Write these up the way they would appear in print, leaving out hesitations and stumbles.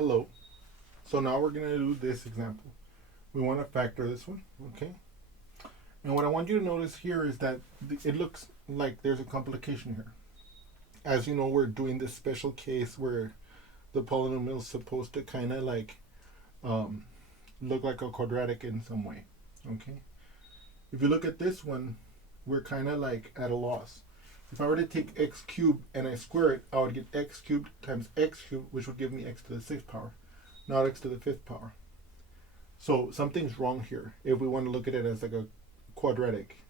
Hello. So now we're going to do this example. We want to factor this one, okay? And what I want you to notice here is that it looks like there's a complication here. As you know, we're doing this special case where the polynomial is supposed to kind of like look like a quadratic in some way, okay? If you look at this one, we're kind of like at a loss. If I were to take x cubed and I square it, I would get x cubed times x cubed, which would give me x to the 6th power, not x to the 5th power. So something's wrong here if we want to look at it as like a quadratic.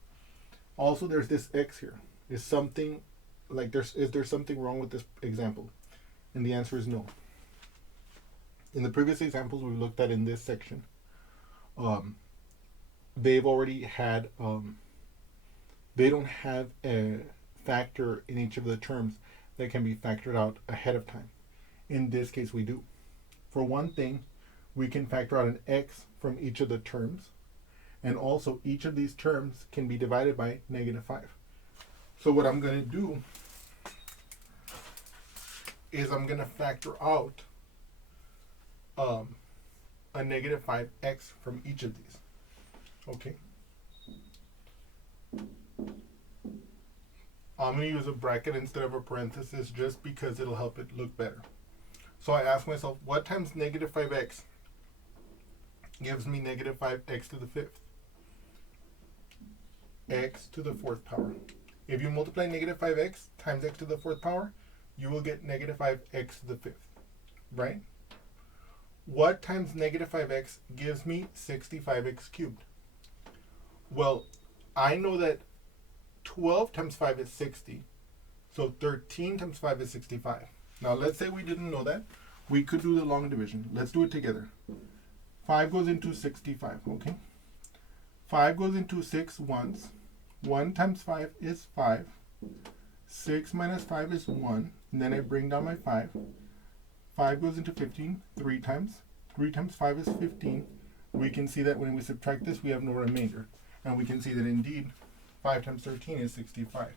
Also, there's this x here. Is there something wrong with this example? And the answer is no. In the previous examples we looked at in this section, they've already had they don't have a factor in each of the terms that can be factored out ahead of time. In this case we do. For one thing, we can factor out an x from each of the terms, and also each of these terms can be divided by -5. So what I'm going to do is I'm going to factor out a -5x from each of these. Okay. I'm going to use a bracket instead of a parenthesis just because it'll help it look better. So I ask myself, what times -5x gives me -5x to the 5th? X to the 4th power. If you multiply -5x times x to the 4th power, you will get -5x to the 5th, right? What times -5x gives me 65x cubed? Well, I know that 12 times 5 is 60, so 13 times 5 is 65. Now let's say we didn't know that. We could do the long division. Let's do it together. 5 goes into 65, okay? 5 goes into 6 once. 1 times 5 is 5. 6 minus 5 is 1. And then I bring down my 5. 5 goes into 15 3 times. 3 times 5 is 15. We can see that when we subtract this, we have no remainder. And we can see that indeed 5 times 13 is 65.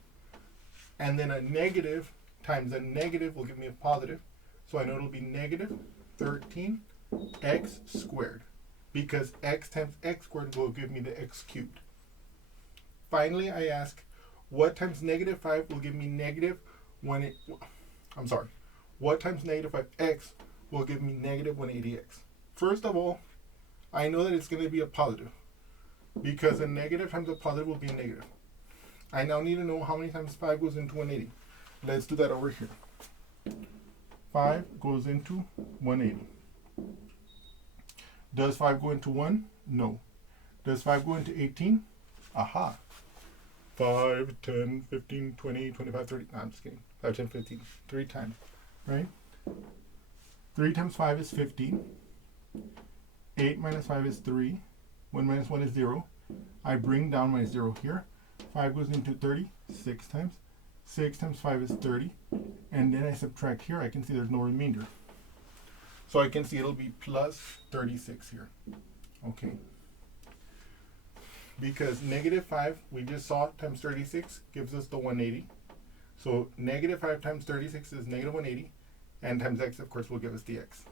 And then a negative times a negative will give me a positive. So I know it'll be -13x squared, because x times x squared will give me the x cubed. Finally, I ask, what times -5 will give me what times -5x will give me -180x? First of all, I know that it's going to be a positive, because a negative times a positive will be a negative. I now need to know how many times 5 goes into 180. Let's do that over here. 5 goes into 180. Does 5 go into 1? No. Does 5 go into 18? Aha. 5, 10, 15, 20, 25, 30. No, I'm just kidding. 5, 10, 15. 3 times, right? 3 times 5 is 15. 8 minus 5 is 3. 1 minus 1 is 0. I bring down my 0 here. 5 goes into 30 6 times. 6 times 5 is 30. And then I subtract here. I can see there's no remainder. So I can see it'll be plus 36 here. Okay. Because -5, we just saw, times 36 gives us the 180. So -5 times 36 is -180. And times x, of course, will give us the x.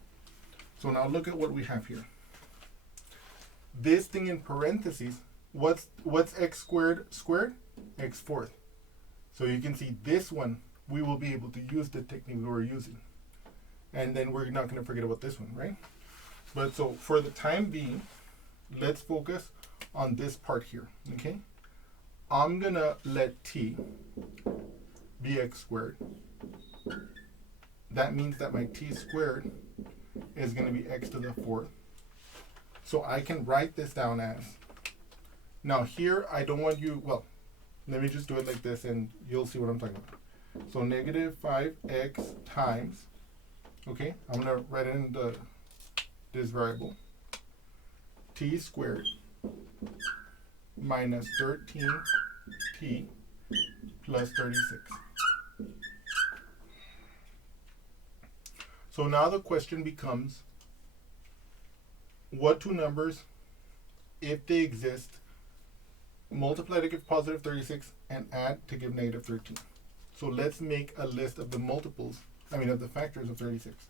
So now look at what we have here. This thing in parentheses, what's x squared squared? X fourth. So you can see this one, we will be able to use the technique we were using. And then we're not going to forget about this one, right? But so for the time being, let's focus on this part here, okay? I'm going to let t be x squared. That means that my t squared is going to be x to the 4th. So I can write this down as, now here I don't want you, well, let me just do it like this and you'll see what I'm talking about. So -5x times, okay, I'm going to write it in this variable, t squared minus 13t plus 36. So now the question becomes, what two numbers, if they exist, multiply to give positive 36 and add to give negative 13? So let's make a list of the multiples, of the factors of 36.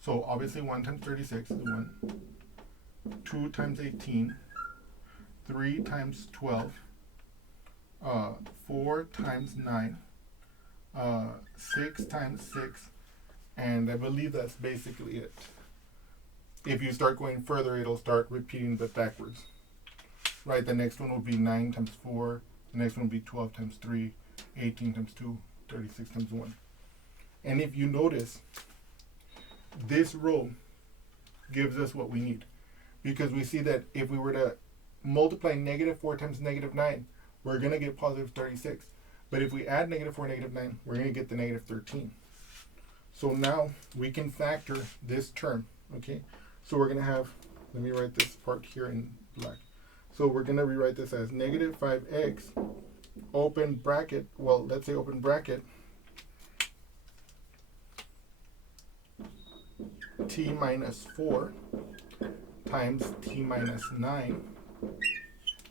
So obviously 1 times 36 is 1. 2 times 18. 3 times 12. 4 times 9. 6 times 6. And I believe that's basically it. If you start going further, it'll start repeating but backwards. Right, the next one will be 9 times 4. The next one will be 12 times 3. 18 times 2. 36 times 1. And if you notice, this row gives us what we need. Because we see that if we were to multiply negative 4 times negative 9, we're going to get positive 36. But if we add negative 4, negative 9, we're going to get the negative 13. So now we can factor this term, okay? So we're going to have, let me write this part here in black. So we're going to rewrite this as negative 5x, open bracket, well, let's say open bracket, t minus 4 times t minus 9,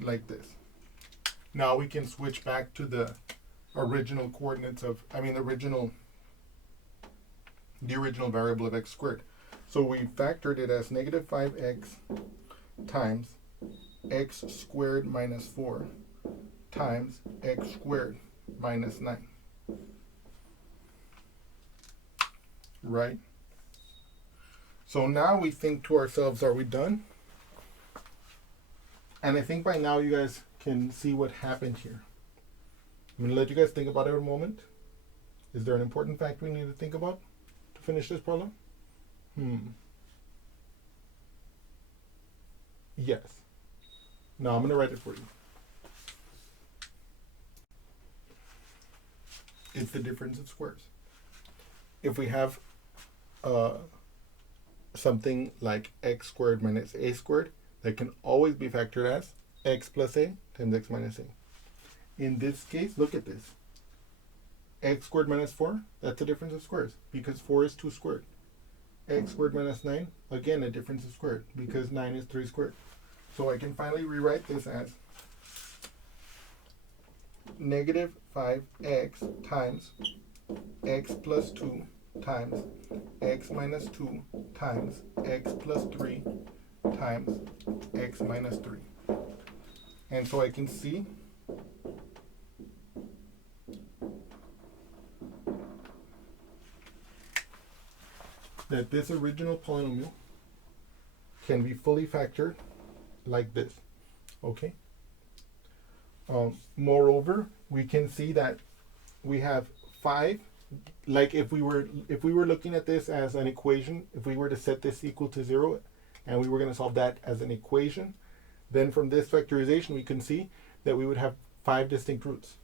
like this. Now we can switch back to the original coordinates of, the original variable of x squared. So we factored it as negative 5x times x squared minus 4 times x squared minus 9. Right? So now we think to ourselves, are we done? And I think by now you guys can see what happened here. I'm going to let you guys think about it a moment. Is there an important fact we need to think about to finish this problem? Yes. Now I'm going to write it for you. It's the difference of squares. If we have something like x squared minus a squared, that can always be factored as x plus a times x minus a. In this case, look at this. X squared minus 4, that's a difference of squares because 4 is 2 squared. X squared minus 9, again a difference of squared because 9 is 3 squared. So I can finally rewrite this as negative 5x times x plus 2 times x minus 2 times x plus 3 times x minus 3. And so I can see that this original polynomial can be fully factored like this, okay? Moreover, we can see that we have 5, like if we were looking at this as an equation, if we were to set this equal to 0 and we were going to solve that as an equation, then from this factorization we can see that we would have 5 distinct roots.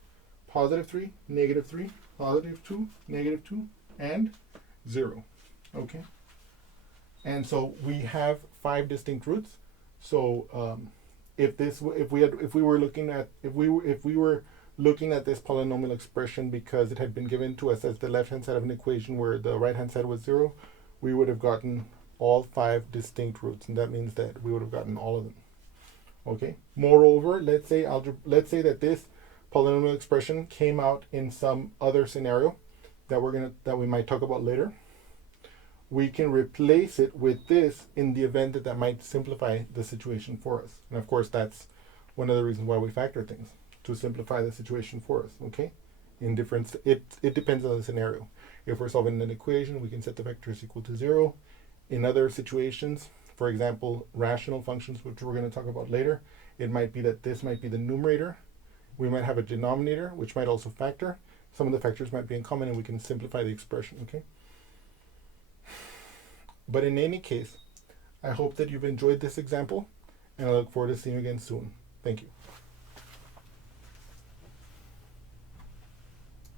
Positive 3, negative 3, positive 2, negative 2, and 0. Okay? And so we have 5 distinct roots. So if we were looking at this polynomial expression because it had been given to us as the left-hand side of an equation where the right-hand side was 0, we would have gotten all 5 distinct roots, and that means that we would have gotten all of them. Okay. Moreover, let's say that this polynomial expression came out in some other scenario that we might talk about later. We can replace it with this in the event that might simplify the situation for us. And of course, that's one of the reasons why we factor things, to simplify the situation for us, okay? It depends on the scenario. If we're solving an equation, we can set the vectors equal to 0. In other situations, for example, rational functions, which we're going to talk about later, it might be that this might be the numerator. We might have a denominator, which might also factor. Some of the factors might be in common, and we can simplify the expression, okay? But in any case, I hope that you've enjoyed this example, and I look forward to seeing you again soon. Thank you.